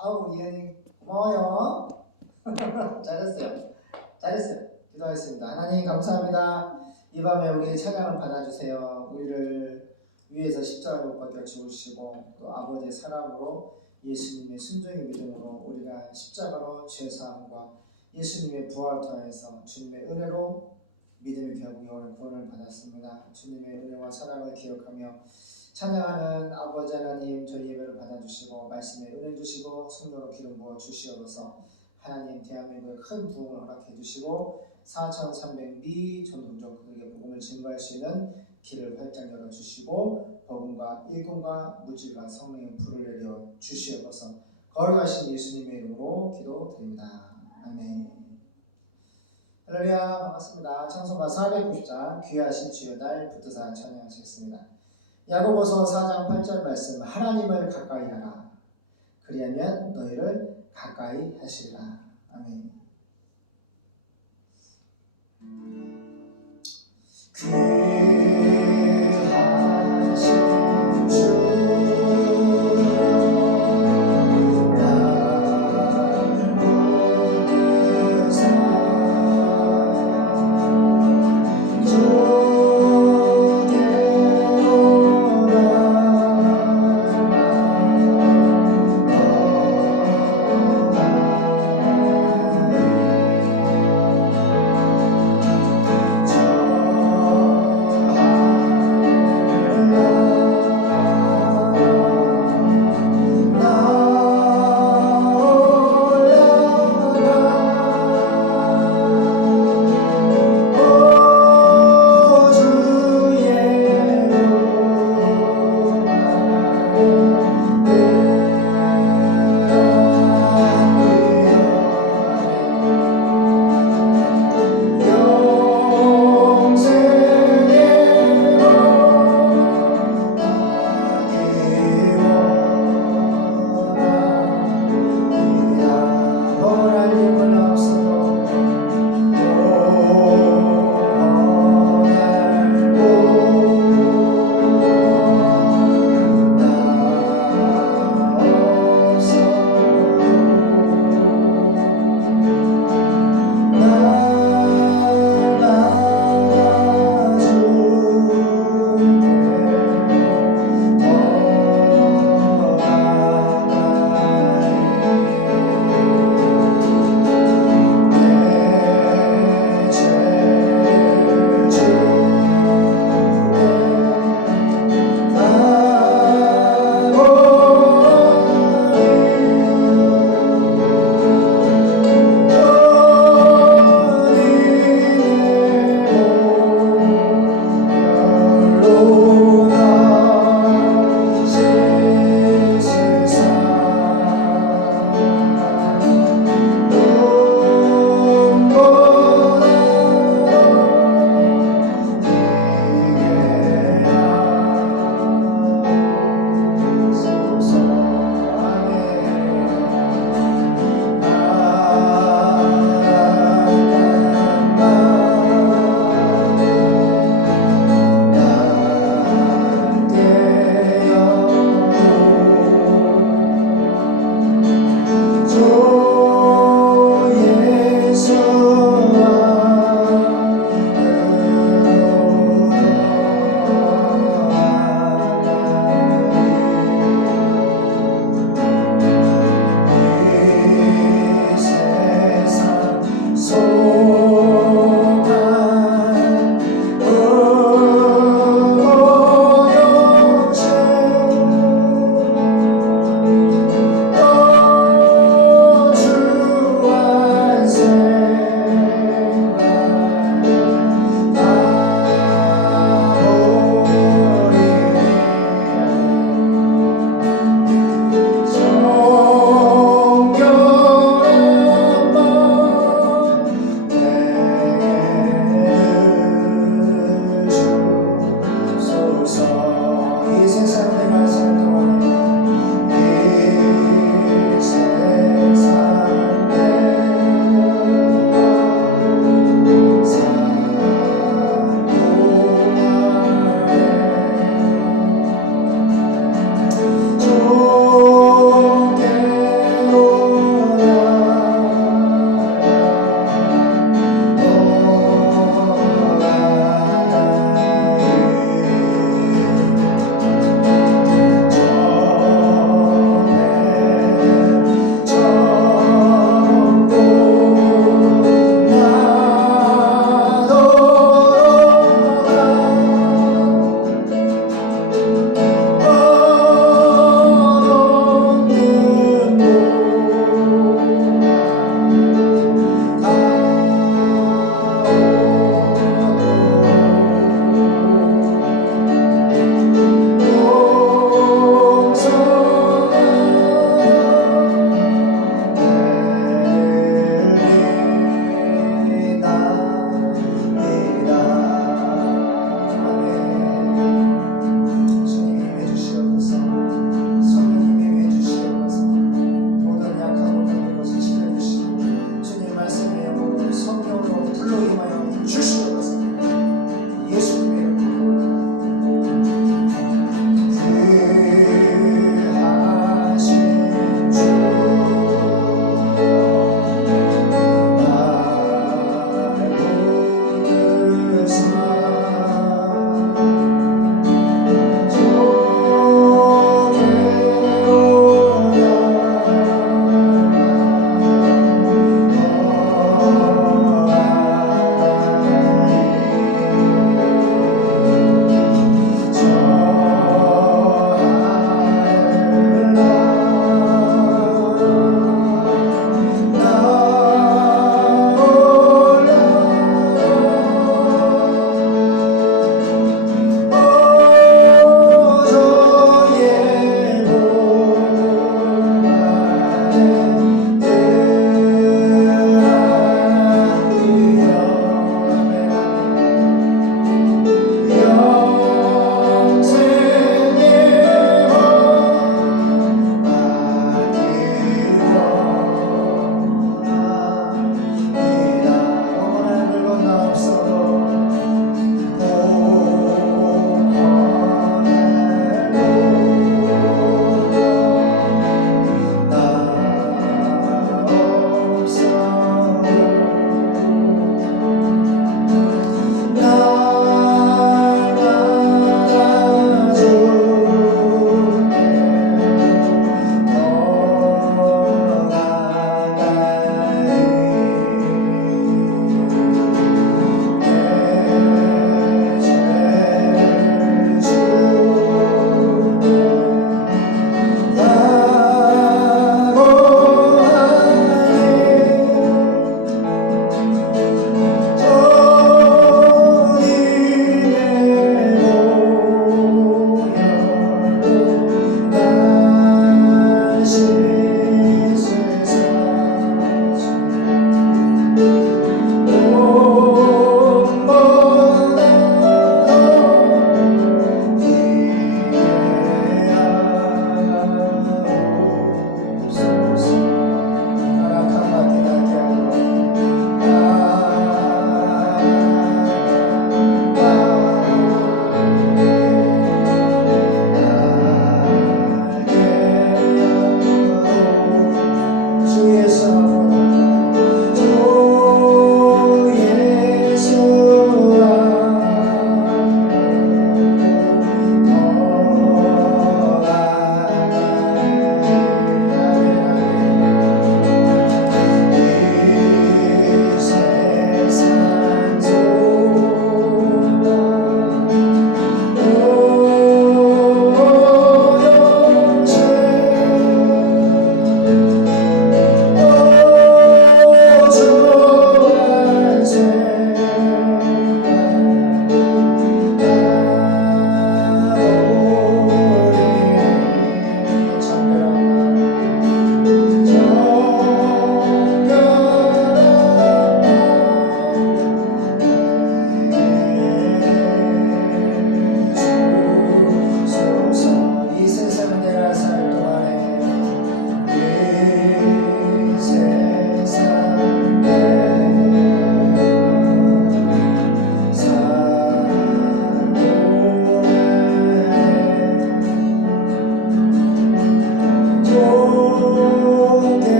아우 이현이 고마워요. 잘했어요. 잘했어요. 기도하겠습니다. 하나님 감사합니다. 이 밤에 우리의 찬양을 받아주세요. 우리를 위에서 십자가에 못 박혀 죽으시고 또 아버지의 사랑으로 예수님의 순종의 믿음으로 우리가 십자가로 죄사함과 예수님의 부활을 통해서 주님의 은혜로 믿음의 결국 영원한 구원을 받았습니다. 주님의 은혜와 사랑을 기억하며 찬양하는 아버지 하나님, 저희 예배를 받아주시고 말씀에 은혜 주시고 성령으로 기름 부어 주시옵소서. 하나님 대한민국에 큰 부흥을 허락해 주시고 4,300미 전동적에게 복음을 증거할 수 있는 길을 활짝 열어주시고 복음과 일꾼과 물질과 성령의 불을 내려 주시옵소서. 거룩하신 예수님의 이름으로 기도드립니다. 아멘. 할렐루야. 반갑습니다. 찬송가 490장 귀하신 주여 날 붙드사 찬양하시겠습니다. 야고보서 4장 8절 말씀, 하나님을 가까이 하라. 그리하면 너희를 가까이 하시리라. 아멘. 귀하신 주여 날 붙드사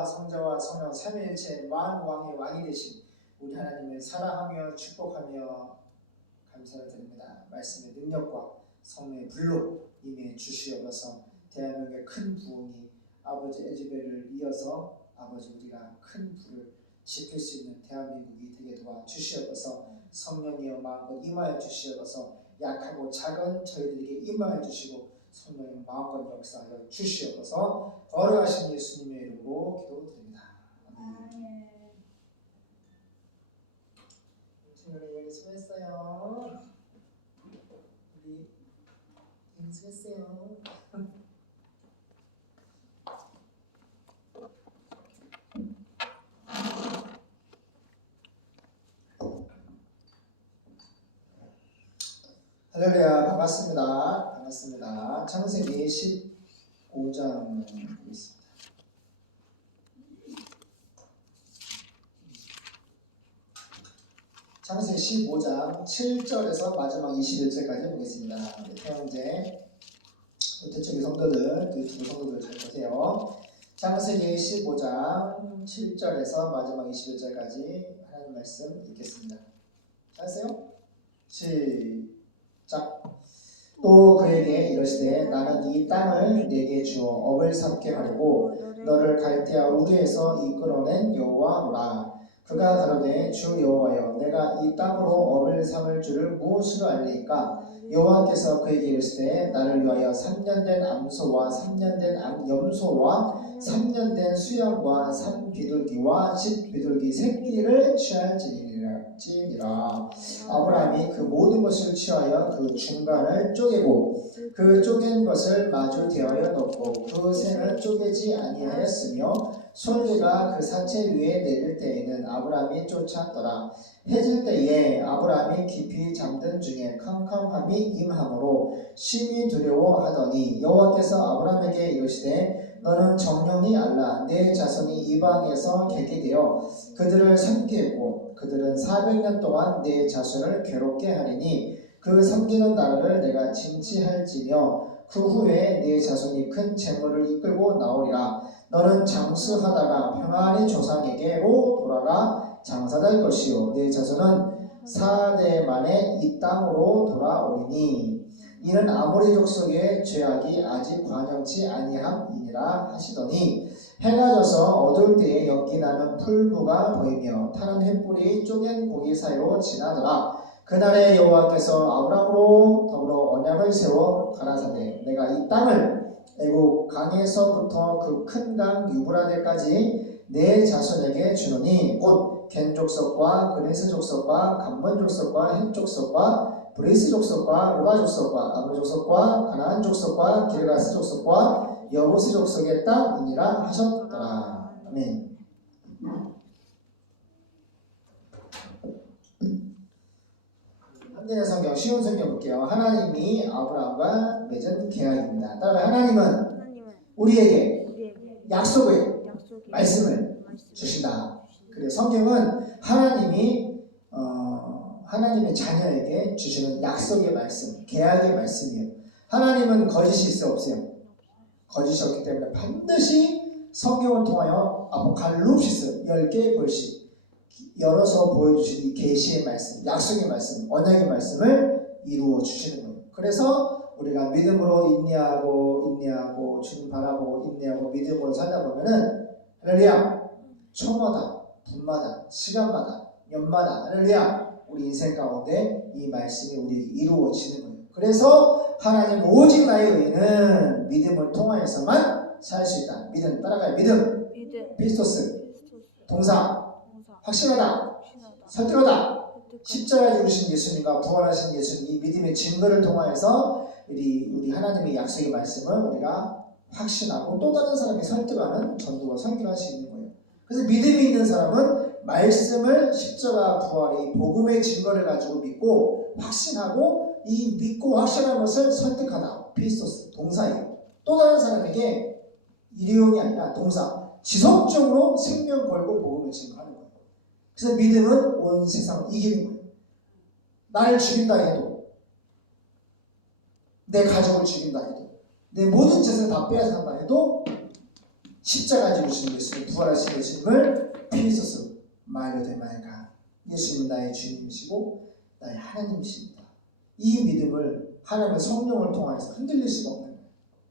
아버지와 성자와 성령 삼위일체 만왕의 왕이 되신 우리 하나님을 사랑하며 축복하며 감사를 드립니다. 말씀의 능력과 성령의 불로 임해 주시옵소서. 대한민국의 큰 부흥이 아버지 에즈벨을 이어서 아버지 우리가 큰 불을 지킬 수 있는 대한민국이 되게 도와주시옵소서. 성령이여 마음껏 임하여 주시옵소서. 약하고 작은 저희들에게 임하여 주시고 성령의 마음껏 역사하여 주시옵소서. 거룩하신 예수님의 이름으로 기도드립니다. 아멘. 친구들 여기 수고했어요. 우리 수고했어요. 할렐루야. 반갑습니다. 반갑습니다. 창세기 15장 보겠습니다. 창세기 15장 7절에서 마지막 21절까지 보겠습니다. 태영제 대책의 성도들, 두 성도들 잘 보세요. 창세기 15장 7절에서 마지막 21절까지 하나님 말씀 읽겠습니다. 잘하세요? 시작. 또 그에게 이르시되 나는 이 땅을 내게 주어 업을 삼게 하려고 너를 갈대아 우르에서 이끌어낸 여호와로라. 그가 가로되 주 여호와여 내가 이 땅으로 업을 삼을 줄을 무엇으로 알리까? 여호와께서 그에게 이르시되 나를 위하여 3년 된 암소와 3년 된 염소와 3년 된 수양과 3비둘기와 10비둘기 새끼를 취할지니라. 아브라함이 그 모든 것을 취하여 그 중간을 쪼개고 그 쪼갠 것을 마주 대하여 넣고 그 새는 쪼개지 아니하였으며 솔개가 그 사체 위에 내릴 때에는 아브라함이 쫓았더라. 해질 때에 아브라함이 깊이 잠든 중에 캄캄함이 임함으로 심히 두려워하더니 여호와께서 아브라함에게 이르시되 너는 정령이 알라. 내 자손이 이방에서 객이 되어 그들을 섬기고 그들은 400년 동안 내 자손을 괴롭게 하리니 그 섬기는 나라를 내가 징치할지며 그 후에 내 자손이 큰 재물을 이끌고 나오리라. 너는 장수하다가 평안히 조상에게로 돌아가 장사될 것이요 내 자손은 4대 만에 이 땅으로 돌아오리니 이는 아모리 족속의 죄악이 아직 관영치 아니함이니라 하시더니 해가 져서 어두울 때에 연기 나는 풀무가 보이며 타는 횃불이 쪼갠 고기 사이로 지나더라. 그날에 여호와께서 아브라함으로 더불어 언약을 세워 가라사대 내가 이 땅을 애국 강에서부터 그 큰 강 유브라데까지 내 자손에게 주노니 곧 겐 족속과 그네스 족속과 감몬 족속과 헷 족속과 브리스 족속과 르바 족속과 아므리 족속과 가나안 족속과 기르가스 족속과 여부스 족속의 땅이니라 하셨더라. 아멘. 한전의 성경 쉬운 성경 볼게요. 하나님이 아브라함과 맺은 계약입니다. 따라서 하나님은 우리에게 약속을 말씀을 주신다. 그래서 성경은 하나님의 자녀에게 주시는 약속의 말씀, 계약의 말씀이에요. 하나님은 거짓이 있어 없어요? 거짓이 없기 때문에 반드시 성경을 통하여 아포칼립시스 10개의 벌씩 열어서 보여주신 이 계시의 말씀, 약속의 말씀, 언약의 말씀을 이루어 주시는 거예요. 그래서 우리가 믿음으로 인내하고 주님 바라보고 인내하고 믿음으로 살다 보면은 할렐루야 초마다 분마다 시간마다 년마다 할렐루야 우리 인생 가운데 이 말씀이 우리에게 이루어지는 거예요. 그래서 하나님 오직 나의 의는 믿음을 통하여서만 살 수 있다. 믿음 따라가요. 믿음. 피스토스 동사 확신하다 설득하다 십자가에 죽으신 예수님과 부활하신 예수님 이 믿음의 증거를 통하여서 우리 하나님의 약속의 말씀을 우리가 확신하고 또 다른 사람이 설득하는 전도가 선교를 할 수 있는 거예요. 그래서 믿음이 있는 사람은 말씀을 십자가 부활의 복음의 증거를 가지고 믿고 확신하고 이 믿고 확신한 것을 설득하다 피스토스 동사예요. 또 다른 사람에게 일회용이 아니라 동사 지속적으로 생명 걸고 복음을 증거하는 거예요. 그래서 믿음은 온 세상을 이기는 거예요. 나를 죽인다 해도 내 가족을 죽인다 해도 내 모든 재산을 다 빼앗아간다 해도 십자가 지으신 예수님, 부활하신 예수님을 피리소서 말로되 말가. 예수님은 나의 주님이시고 나의 하나님이십니다. 이 믿음을 하나님의 성령을 통하여서 흔들릴 수가 없는 거예요.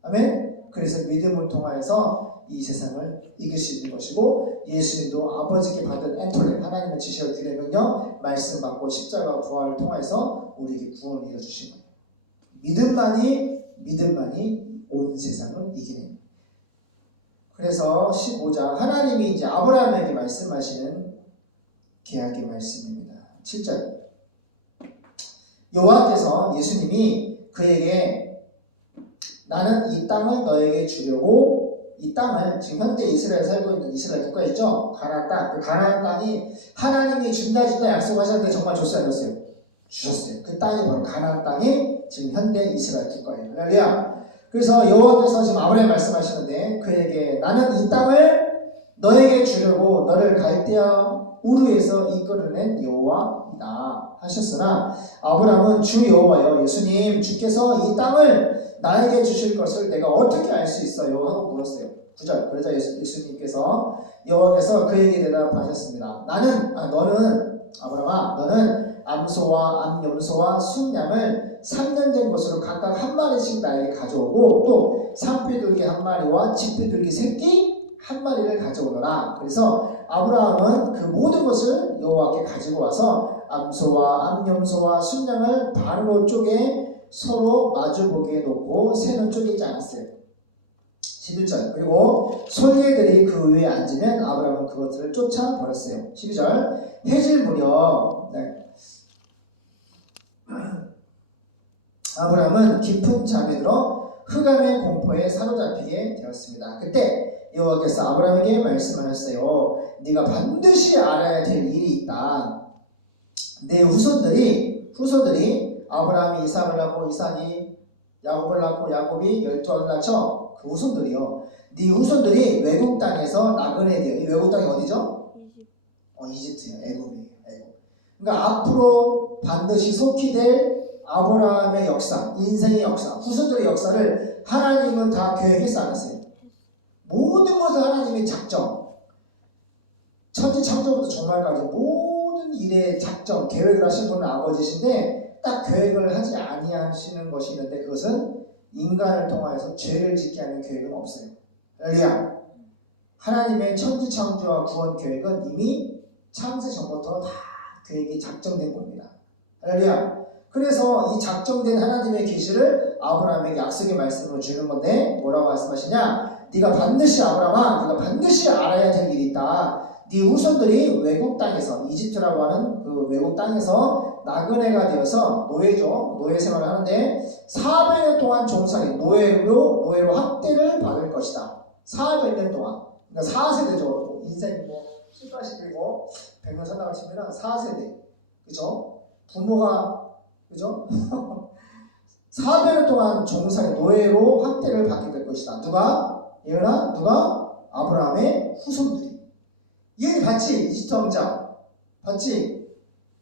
아멘. 그래서 믿음을 통하여서 이 세상을 이길 수 있는 것이고, 예수님도 아버지께 받은 엔톨렘, 하나님의 지시와 규례 명령 말씀 받고 십자가 부활을 통해서 우리에게 구원을 이뤄주신 거예요. 믿음만이 온 세상을 이기는. 그래서 15장 하나님이 이제 아브라함에게 말씀하시는 계약의 말씀입니다. 7절 여호와께서 예수님이 그에게 나는 이 땅을 너에게 주려고, 이 땅을 지금 현대 이스라엘 살고 있는 이스라엘 국가 있죠? 가나안 땅. 그 가나안 땅이 하나님이 준다 약속하셨는데 정말 줬어요, 안 줬어요? 주셨어요. 그 땅이 바로 가나안 땅이 지금 현대 이스라엘 국가예요. 할렐루야. 그래서 여호와께서 지금 아브라함 말씀하시는데 그에게 나는 이 땅을 너에게 주려고 너를 갈대아 우르에서 이끌어낸 여호와이다 하셨으나, 아브라함은 주 여호와여, 예수님 주께서 이 땅을 나에게 주실 것을 내가 어떻게 알 수 있어요? 하고 물었어요. 9절. 그러자 예수님께서 여호와께서 그에게 대답하셨습니다. 너는 아브라함아, 너는 암소와 암염소와 순양을 3년 된 것으로 각각 한 마리씩 나에게 가져오고, 또 산비둘기 한 마리와 집비둘기 새끼 한 마리를 가져오너라. 그래서 아브라함은 그 모든 것을 여호와께 가지고 와서 암소와 암염소와 순양을 반으로 쪼개 서로 마주보기에 놓고 새는 쪼개지 않았어요. 11절. 그리고 솔개들이 그 위에 앉으면 아브라함은 그것들을 쫓아버렸어요. 12절. 해질 무렵 아브라함은 깊은 잠에 들어 흑암의 공포에 사로잡히게 되었습니다. 그때 여호와께서 아브라함에게 말씀하셨어요. 네가 반드시 알아야 될 일이 있다. 내 후손들이 아브라함이 이삭을 낳고 이삭이 야곱을 낳고 야곱이 12아들을 낳죠. 그 후손들이요. 네 후손들이 외국 땅에서 나그네 되어. 이 외국 땅이 어디죠? 이집트요. 애굽이에요. 그러니까 앞으로 반드시 속히 될 아브라함의 역사, 인생의 역사, 후손들의 역사를 하나님은 다 계획해서 않았어요. 모든 것을 하나님의 작정, 천지 창조부터 종말까지 모든 일의 작정, 계획을 하신 분은 아버지신데, 딱 계획을 하지 아니하시는 것이 있는데 그것은 인간을 통하여서 죄를 짓게 하는 계획은 없어요. 할렐루야. 하나님의 천지 창조와 구원 계획은 이미 창세 전부터 다 계획이 작정된 겁니다. 할렐루야. 그래서 이 작정된 하나님의 계시를 아브라함에게 약속의 말씀으로 주는 건데, 뭐라고 말씀하시냐? 네가 반드시 아브라함아, 네가 반드시 알아야 될 일이 있다. 네 후손들이 외국 땅에서, 이집트라고 하는 그 외국 땅에서 나그네가 되어서 노예 생활을 하는데 400년 동안 종살이, 노예로 학대를 받을 것이다. 400년 동안. 그러니까 4세대죠. 인생 7, 80이고 100년 산다고 치면 4세대. 그죠? 부모가, 그죠? 400년 동안 종살이, 노예로 학대를 받게 될 것이다. 누가? 아브라함의 후손들이. 얘는 봤지? 이집트 왕자. 봤지?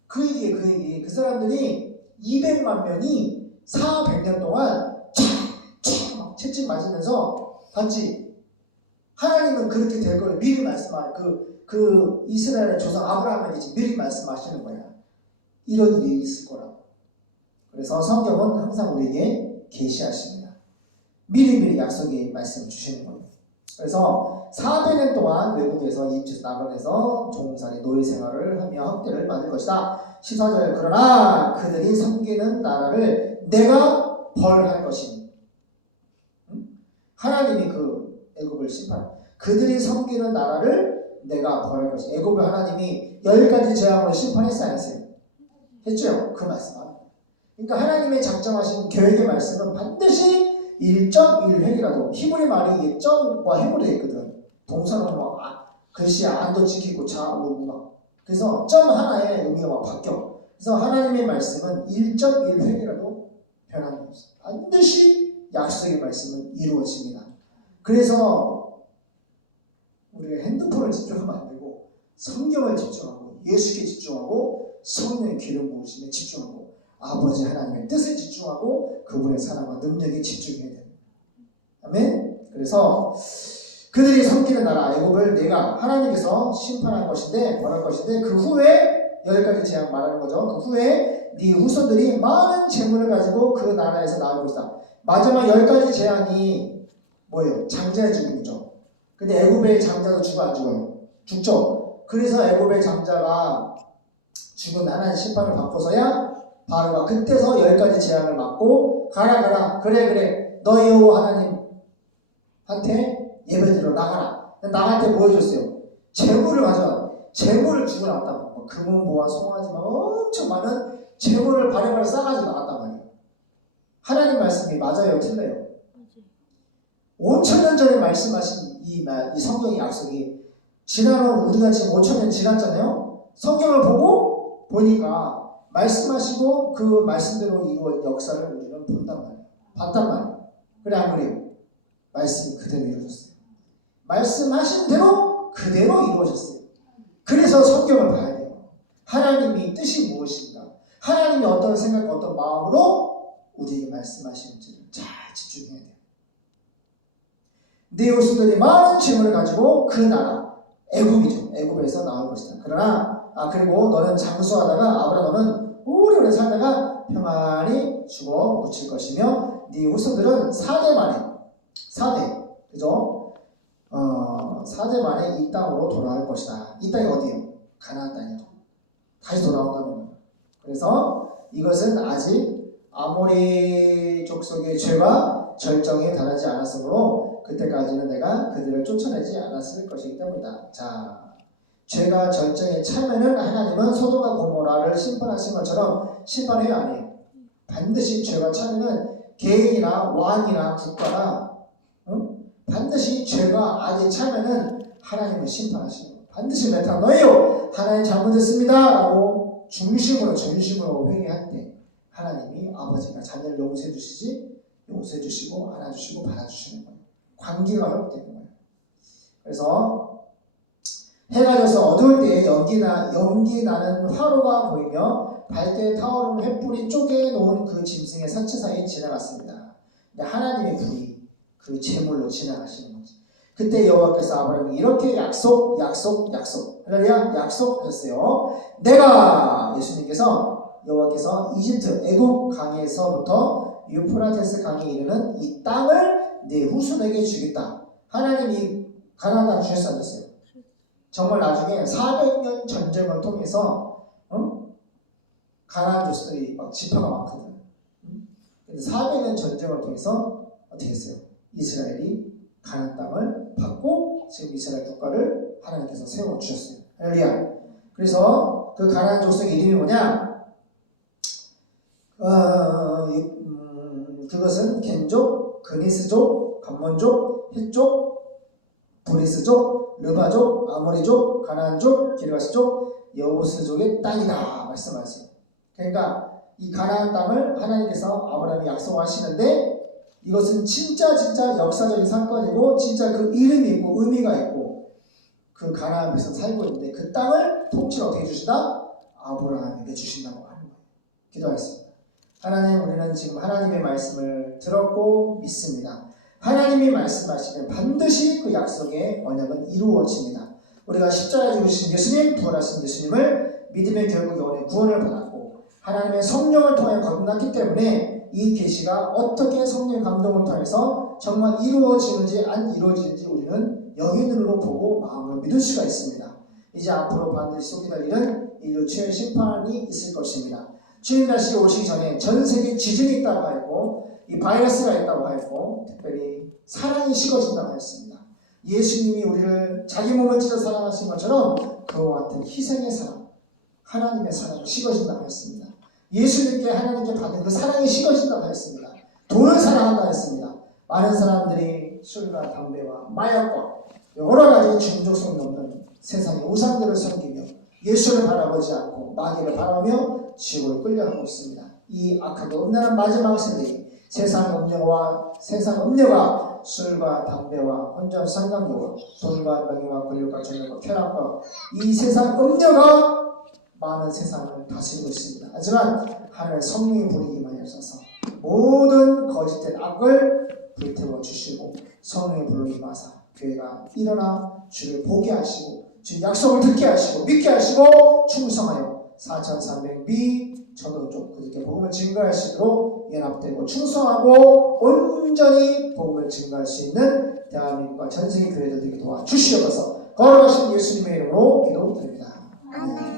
그 얘기. 그 사람들이 200만 명이 400년 동안 막 채찍 맞으면서, 봤지? 하나님은 그렇게 될 걸 미리 말씀하, 그 이스라엘의 조상 아브라함에게 미리 말씀하시는 거야. 이런 일이 있을 거라고. 그래서 성경은 항상 우리에게 계시하십니다. 미리 약속의 말씀을 주시는 거예요. 그래서 400년 동안 외국에서 이집트 나그네에서 종살이 노예 생활을 하며 학대를 받을 것이다. 14절. 그러나 그들이 섬기는 나라를 내가 벌할 것이니. 하나님이 그 애굽을 심판. 그들이 섬기는 나라를 내가 벌할 것이니. 애굽을 하나님이 10가지 재앙으로 심판했어, 안 했어요? 했죠? 그 말씀. 그러니까 하나님의 작정하신 계획의 말씀은 반드시 1.1획이라도, 히브리 말이 이게 점과 행으로 되어 있거든. 동사는 글씨 안도 지키고 그래서 점 하나의 의미가 막 바뀌어. 그래서 하나님의 말씀은 1.1획이라도 변함이 없어요. 반드시 약속의 말씀은 이루어집니다. 그래서 우리가 핸드폰을 집중하면 안 되고 성경을 집중하고 예수께 집중하고 성령의 기름 부으심에 집중하고 아버지 하나님의 뜻에 집중하고 그분의 사랑과 능력에 집중해야 됩니다. 아멘. 그래서 그들이 섬기는 나라 애굽을 내가 하나님께서 심판할 것인데 벌할 것인데 그 후에 10가지 재앙 말하는 거죠. 그 후에 네 후손들이 많은 재물을 가지고 그 나라에서 나올 것이다. 마지막 10가지 재앙이 뭐예요? 장자의 죽음이죠. 근데 애굽의 장자도 죽어 안 죽어요? 죽죠. 그래서 애굽의 장자가 죽은 하나님 심판을 받고서야 바로가 그때서 10가지 재앙을 맞고 가라 그래 너희 여호와 하나님한테 예배드리러 나가라. 나갈 때 뭐 해줬어요? 재물을 가져와. 재물을 주고 나왔다. 금은 보화 송아지만 엄청 많은 재물을 바리바리 싸가지고 나갔단 말이에요. 하나님 말씀이 맞아요? 틀려요? 5,000년 전에 말씀하신 이 성경의 약속이 지나는 우리가 지금 5,000년 지났잖아요. 성경을 보니까 말씀하시고 그 말씀대로 이루어진 역사를 우리는 본단 말이에요. 봤단 말이에요. 그래 안 그래요? 말씀이 그대로 이루어졌어요. 말씀하신 대로 그대로 이루어졌어요. 그래서 성경을 봐야 돼요. 하나님이 뜻이 무엇인가? 하나님이 어떤 생각, 어떤 마음으로 우리에게 말씀하시는지를 잘 집중해야 돼요. 네 후손들이 많은 재물을 가지고 그 나라 애굽이죠. 애굽에서 나올 것이다. 그러나 그리고 너는 장수하다가 아브라 너는 오래오래 살다가 평안히 죽어 묻힐 것이며 네 후손들은 4대 만에 4대 그죠? 4대 만에 이 땅으로 돌아올 것이다. 이 땅이 어디예요? 가나안 땅이죠. 다시 돌아온다는 거예요. 그래서 이것은 아직 아모리 족속의 죄가 절정에 달하지 않았으므로 그때까지는 내가 그들을 쫓아내지 않았을 것이기 때문이다. 자, 죄가 절정에 차면은 하나님은 소돔과 고모라를 심판하신 것처럼 심판해요, 안 해요? 반드시 죄가 차면은 개인이나 왕이나 국가나 반드시 죄가 아직 차면은 하나님은 심판하시는 거예요. 반드시 메타 너희요 하나님 잘못했습니다 라고 전심으로 회개할 때 하나님이 아버지가 자녀를 용서해 주시고 안아주시고 받아주시는 거예요. 관계가 회복되는 거예요. 그래서 해가 져서 어두울 때에 연기 나는 화로가 보이며 밝게 타오르는 횃불이 쪼개놓은 그 짐승의 사체 사이에 지나갔습니다. 하나님의 불이 그 제물로 지나가시는 거죠. 그때 여호와께서 아브라함이 이렇게 할렐루야 약속했어요. 내가 예수님께서 여호와께서 이집트 애굽 강에서부터 유프라테스 강에 이르는 이 땅을 네 후손에게 주겠다. 하나님이 가나안 땅 주셨어요, 안 줬어요? 정말 나중에 400년 전쟁을 통해서 가나안 족속들이 막 지파가 많거든. 근데 400년 전쟁을 통해서 어떻게 했어요? 이스라엘이 가나안 땅을 받고 지금 이스라엘 국가를 하나님께서 세워 주셨어요. 할렐루야. 그래서 그 가나안 족속의 이름이 뭐냐? 그것은 겐족, 그니스족, 감몬족, 헷족, 브리스족, 르바족, 아모리족, 가나안족, 기르가스족, 여부스족의 땅이다 말씀하세요. 그러니까 이 가나안 땅을 하나님께서 아브라함이 약속하시는데 이것은 진짜 역사적인 사건이고 진짜 그 이름이 있고 의미가 있고 그 가나안 백성 살고 있는데 그 땅을 통치를 어떻게 주시다? 아브라함에게 주신다고 하는 거예요. 기도하겠습니다. 하나님, 우리는 지금 하나님의 말씀을 들었고 믿습니다. 하나님이 말씀하시면 반드시 그 약속의 언약은 이루어집니다. 우리가 십자가에 죽으신 예수님, 부활하신 예수님을 믿음의 결국 영혼의 구원을 받았고 하나님의 성령을 통해 거듭났기 때문에 이 계시가 어떻게 성령의 감동을 통해서 정말 이루어지는지 안 이루어지는지 우리는 영의 눈으로 보고 마음으로 믿을 수가 있습니다. 이제 앞으로 반드시 속에 달리는 인류 최후의 심판이 있을 것입니다. 주님 다시 오시기 전에 전 세계 지진이 있다고 하였고 이 바이러스가 있다고 하였고 특별히 사랑이 식어진다고 하였습니다. 예수님이 우리를 자기 몸을 찢어 사랑하신 것처럼 그와 같은 희생의 사랑, 하나님의 사랑이 식어진다고 하였습니다. 예수님께 하나님께 받은 그 사랑이 식어진다고 하였습니다. 돈을 사랑한다고 했습니다. 많은 사람들이 술과 담배와 마약과 여러 가지 중독성이 없는 세상의 우상들을 섬기며 예수를 바라보지 않고 마귀를 바라보며 지옥을 끌려가고 있습니다. 이 악하고 음란한 마지막 세대에 세상 음료가 술과 담배와 혼전 상관교와 돈과 명예와 권력과 정력과 쾌락과 이 세상 음료가 많은 세상을 다스리고 있습니다. 하지만 하늘의 성령의 불이 임하여 있어서 모든 거짓된 악을 불태워 주시고 성령의 불로 임하사 교회가 일어나 주를 보게 하시고 주 약속을 듣게 하시고 믿게 하시고 충성하여 4,300미 전도쪽 그들께 복음을 증거할 수 있도록 연합되고 충성하고 온전히 복음을 증거할 수 있는 대한민국과 전세계 교회들에게 도와주시옵소서. 거룩하신 예수님의 이름으로 기도드립니다. 아멘.